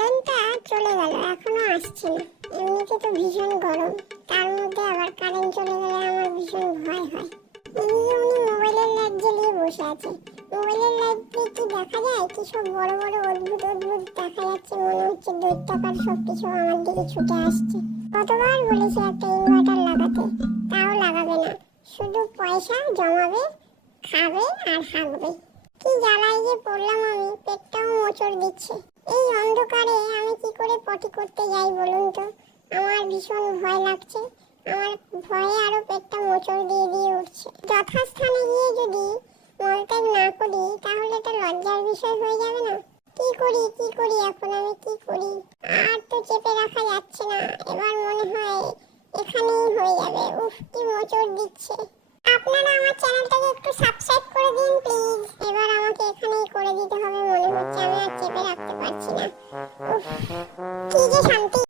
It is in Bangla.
কারেন্টটা চলে গেল, এখনও আসছে না। এমনিতে তো ভীষণ গরম, তার মধ্যে আবার কারেন্ট চলে গেলে আমার ভীষণ ভয় হয়। এদিকে উনি মোবাইলের লাইট জ্বালিয়ে বসে আছে। মোবাইলের লাইট দিয়ে কি দেখা যায়? কি সব বড় বড় অদ্ভুত অদ্ভুত দেখা যাচ্ছে, মনে হচ্ছে দৈত্যাকার সব কিছু আমার দিকে ছুটে আসছে। কতবার বলেছি একটা ইনভার্টার লাগাতে, তাও লাগাবে না। শুধু পয়সা জমাবে, খাবে আর হাঁকবে। কি জ্বালায় যে পড়লাম মোচড় দিচ্ছে। এই অন্ধকারে আমি কি করে পটি করতে যাই বলুন তো? আমার ভীষণ ভয় লাগছে। আমার ভয়ে আরও পেটটা মোচড় দিয়ে দিয়ে উঠছে। যথাস্থানে গিয়ে যদি মলত্যাগ না করি, তাহলে এটা লজ্জার বিষয় হয়ে যাবে না? কি করি কি করি এখন আমি, কি করি? আর তো চেপে রাখা যাচ্ছে না। এবার মনে হয় এখানেই হয়ে যাবে। উফ, কি মোচড় দিচ্ছে। হচ্ছে আমি আর চেপে রাখতে পারছি না। উফ কি যে শান্তি।